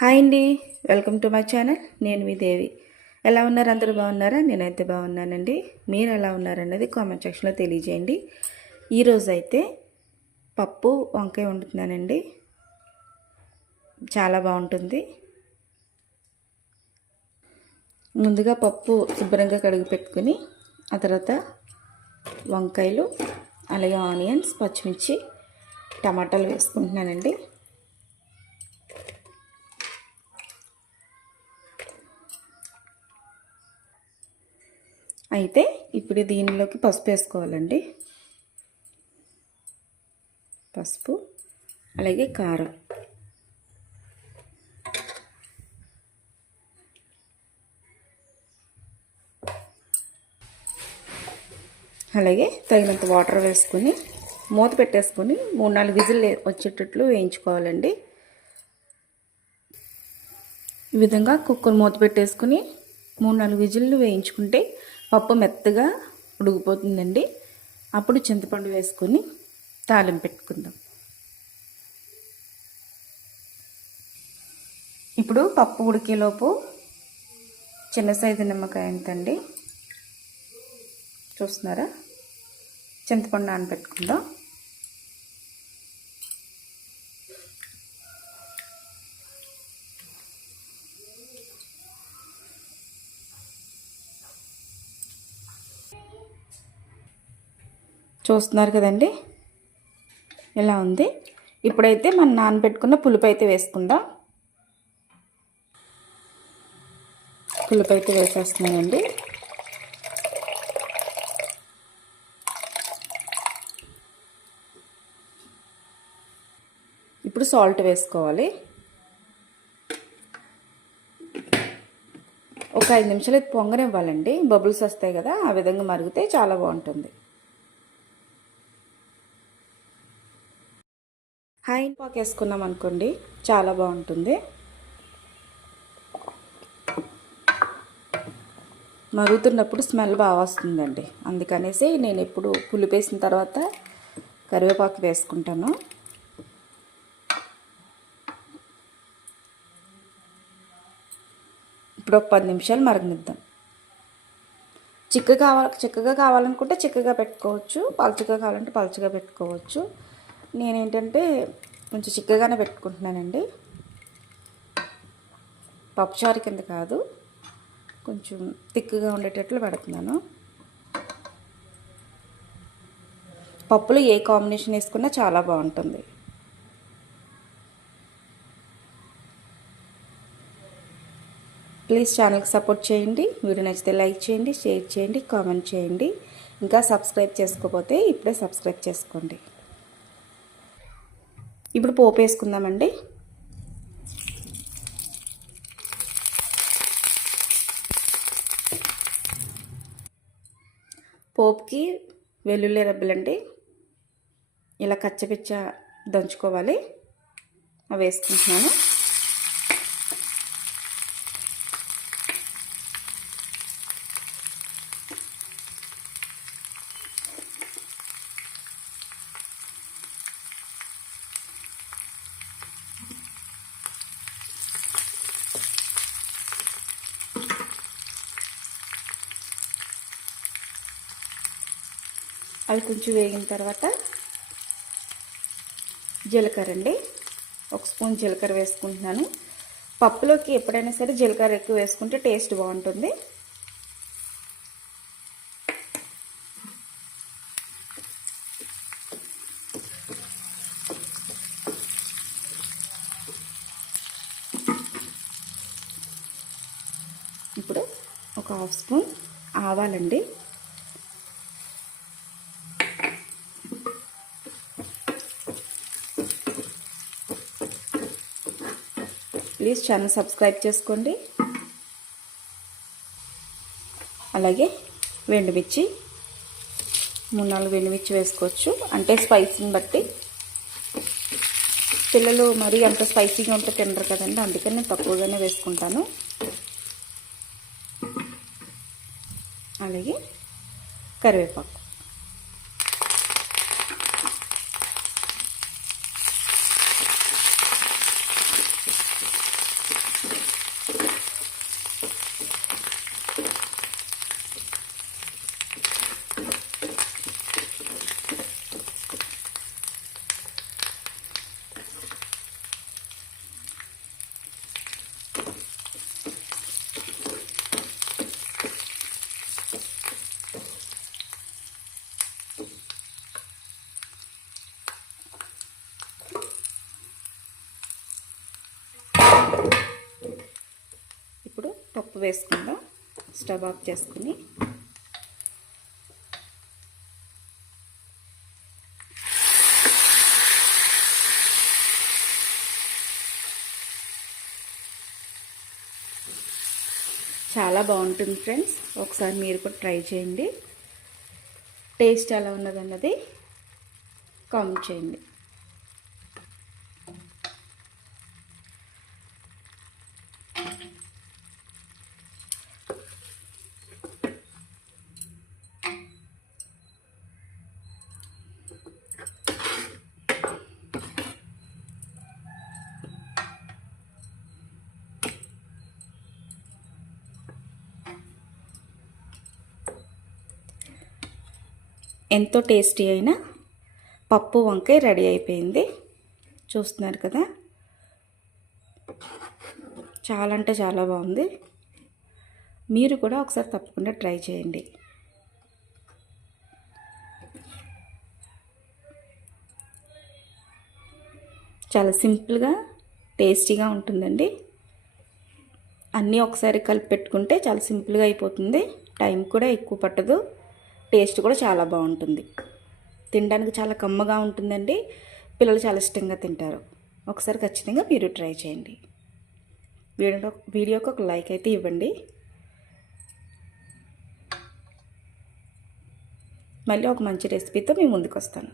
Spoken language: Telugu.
హాయ్ అండి. Welcome to my channel. నేను మీ దేవి. ఎలా ఉన్నారు? అందరూ బాగున్నారా? నేనైతే బాగున్నానండి. మీరు ఎలా ఉన్నారన్నది కామెంట్ సెక్షన్లో తెలియజేయండి. ఈరోజు అయితే పప్పు వంకాయ వండుతున్నానండి. చాలా బాగుంటుంది. ముందుగా పప్పు శుభ్రంగా కడిగి పెట్టుకుని ఆ తర్వాత వంకాయలు అలాగే ఆనియన్స్ పచ్చిమిర్చి టమాటాలు వేసుకుంటున్నానండి. అయితే ఇప్పుడు దీనిలోకి పసుపు వేసుకోవాలండి. పసుపు అలాగే కారం. అలాగే తగినంత వాటర్ వేసుకొని మూత పెట్టేసుకొని మూడు నాలుగు విజిల్ వచ్చేటట్లు వేయించుకోవాలండి. ఈ విధంగా కుక్కర్ మూత పెట్టేసుకుని మూడు నాలుగు విజిల్లు వేయించుకుంటే పప్పు మెత్తగా ఉడికిపోతుందండి. అప్పుడు చింతపండు వేసుకొని తాలింపు పెట్టుకుందాం. ఇప్పుడు పప్పు ఉడికేలోపు చిన్న సైజు నిమ్మకాయ ఎంతండి? చూస్తున్నారా? చింతపండు నానబెట్టుకుందాం. చూస్తున్నారు కదండి? ఇలా ఉంది? ఇప్పుడైతే మనం నానబెట్టుకున్న పులుపు అయితే వేసుకుందాం. పులుపు అయితే వేసేస్తున్నానండి. ఇప్పుడు సాల్ట్ వేసుకోవాలి. ఒక ఐదు నిమిషాలు అయితే పొంగనివ్వాలండి. బబుల్స్ వస్తాయి కదా ఆ విధంగా మరిగితే చాలా బాగుంటుంది. హైన్ పాక్ వేసుకున్నాం అనుకోండి చాలా బాగుంటుంది. మరుగుతున్నప్పుడు స్మెల్ బాగా వస్తుందండి. అందుకనేసి నేను ఎప్పుడు పులిపేసిన తర్వాత కరివేపాకు వేసుకుంటాను. ఇప్పుడు ఒక పది నిమిషాలు మరగనిద్దాం. చిక్కగా కావాలి చిక్కగా కావాలనుకుంటే చిక్కగా పెట్టుకోవచ్చు పలుచగా కావాలంటే పలుచగా పెట్టుకోవచ్చు. నేనేంటంటే కొంచెం చిక్కగానే పెట్టుకుంటున్నానండి. పప్పుచారు కింద కాదు కొంచెం తిక్కుగా ఉండేటట్లు పెడుతున్నాను. పప్పులో ఏ కాంబినేషన్ వేసుకున్నా చాలా బాగుంటుంది. ప్లీజ్ ఛానల్కి సపోర్ట్ చేయండి. వీడియో నచ్చితే లైక్ చేయండి షేర్ చేయండి కామెంట్ చేయండి. ఇంకా సబ్స్క్రైబ్ చేసుకోకపోతే ఇప్పుడే సబ్స్క్రైబ్ చేసుకోండి. ఇప్పుడు పోపు వేసుకుందామండి పోపుకి వెల్లుల్లి రబ్బలండి. ఇలా కచ్చపిచ్చ దంచుకోవాలి. అవి వేసుకుంటున్నాను. అవి కొంచెం వేగిన తర్వాత జీలకర్ర అండి. ఒక స్పూన్ జీలకర్ర వేసుకుంటున్నాను. పప్పులోకి ఎప్పుడైనా సరే జీలకర్ర ఎక్కువ వేసుకుంటే టేస్ట్ బాగుంటుంది. ఇప్పుడు ఒక హాఫ్ స్పూన్ ఆవాలండి. ప్లీజ్ ఛానల్ సబ్స్క్రైబ్ చేసుకోండి. అలాగే వెండుమిర్చి మూడు నాలుగు వెండుమిర్చి వేసుకోవచ్చు. అంటే స్పైసీని బట్టి. పిల్లలు మరీ అంత స్పైసీగా ఉంటే తినరు కదండి. అందుకని నేను తక్కువగానే వేసుకుంటాను. అలాగే కరివేపాకు. వేసుకుందాం. స్టవ్ ఆఫ్ చేసుకుని. చాలా బాగుంటుంది ఫ్రెండ్స్. ఒకసారి మీరు కూడా ట్రై చేయండి. టేస్ట్ ఎలా ఉన్నదన్నది కామెంట్ చేయండి. ఎంతో టేస్టీ అయిన పప్పు వంకాయ రెడీ అయిపోయింది. చూస్తున్నారు కదా? చాలా అంటే చాలా బాగుంది. మీరు కూడా ఒకసారి తప్పకుండా ట్రై చేయండి. చాలా సింపుల్గా టేస్టీగా ఉంటుందండి. అన్నీ ఒకసారి కలిపి పెట్టుకుంటే చాలా సింపుల్గా అయిపోతుంది. టైం కూడా ఎక్కువ పట్టదు. టేస్ట్ కూడా చాలా బాగుంటుంది. తినడానికి చాలా కమ్మగా ఉంటుందండి. పిల్లలు చాలా ఇష్టంగా తింటారు. ఒకసారి ఖచ్చితంగా మీరు ట్రై చేయండి. వీడియో వీడియోకి ఒక లైక్ అయితే ఇవ్వండి. మళ్ళీ ఒక మంచి రెసిపీతో మీ ముందుకు వస్తాను